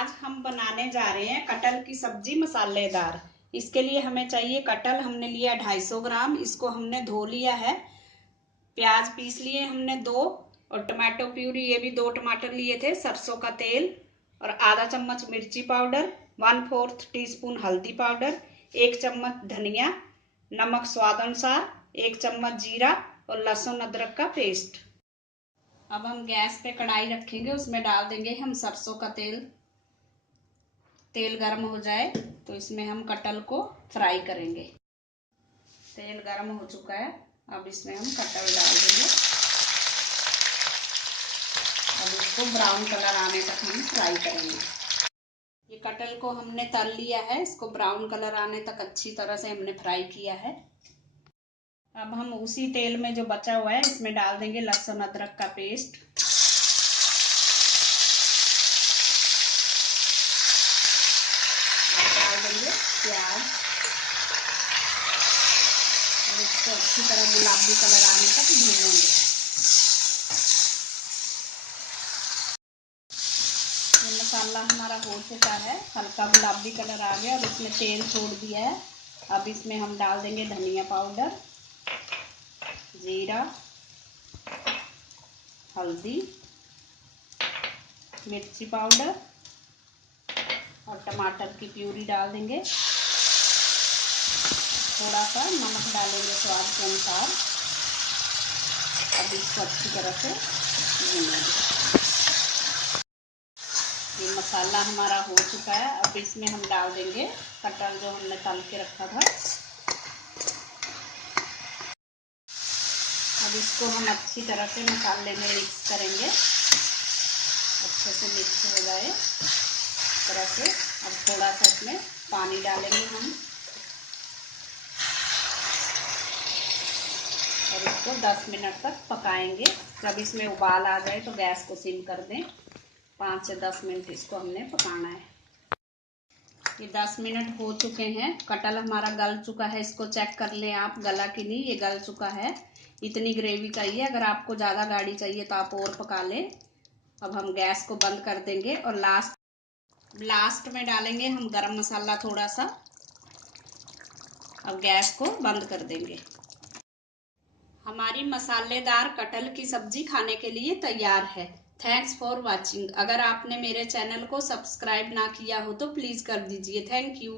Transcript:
आज हम बनाने जा रहे हैं कटहल की सब्जी मसालेदार। इसके लिए हमें चाहिए कटहल, हमने लिया 250 ग्राम। इसको हमने धो लिया है। प्याज पीस लिए हमने 2 और टमाटो प्यूरी, ये भी 2 टमाटर लिए थे। सरसों का तेल और आधा चम्मच मिर्ची पाउडर, 1/4 टीस्पून हल्दी पाउडर, 1 चम्मच धनिया, नमक स्वाद अनुसार, 1 चम्मच जीरा और लहसुन अदरक का पेस्ट। अब हम गैस पे कढ़ाई रखेंगे, उसमें डाल देंगे हम सरसों का तेल। तेल गर्म हो जाए तो इसमें हम कटहल को फ्राई करेंगे। तेल गर्म हो चुका है, अब इसमें हम कटहल डाल देंगे। अब इसको ब्राउन कलर आने तक हम फ्राई करेंगे। ये कटहल को हमने तल लिया है, इसको ब्राउन कलर आने तक अच्छी तरह से हमने फ्राई किया है। अब हम उसी तेल में जो बचा हुआ है इसमें डाल देंगे लहसुन अदरक का पेस्ट। डाल देंगे प्याज और इसको अच्छी तरह गुलाबी कलर आने तक भूनेंगे। ये मसाला हमारा हो चुका है, हल्का गुलाबी कलर आ गया और इसमें तेल छोड़ दिया है। अब इसमें हम डाल देंगे धनिया पाउडर, जीरा, हल्दी, मिर्ची पाउडर और टमाटर की प्यूरी डाल देंगे। थोड़ा सा नमक डालेंगे स्वाद के अनुसार। अब इसको अच्छी तरह से भूनेंगे। ये मसाला हमारा हो चुका है। अब इसमें हम डाल देंगे कटहल जो हमने तल के रखा था। अब इसको हम अच्छी तरह से मसाले में मिक्स करेंगे, अच्छे से मिक्स हो जाए इस तरह से। अब थोड़ा सा इसमें पानी डालेंगे हम और इसको 10 मिनट तक पकाएंगे। जब इसमें उबाल आ जाए तो गैस को सिम कर दें। 5 से 10 मिनट इसको हमने पकाना है। ये 10 मिनट हो चुके हैं, कटहल हमारा गल चुका है। इसको चेक कर लें आप, गला कि नहीं। ये गल चुका है। इतनी ग्रेवी चाहिए, अगर आपको ज़्यादा गाढ़ी चाहिए तो आप और पका लें। अब हम गैस को बंद कर देंगे और लास्ट में डालेंगे हम गरम मसाला थोड़ा सा। अब गैस को बंद कर देंगे। हमारी मसालेदार कटहल की सब्जी खाने के लिए तैयार है। Thanks for watching. अगर आपने मेरे चैनल को सब्सक्राइब ना किया हो तो प्लीज़ कर दीजिए। Thank you.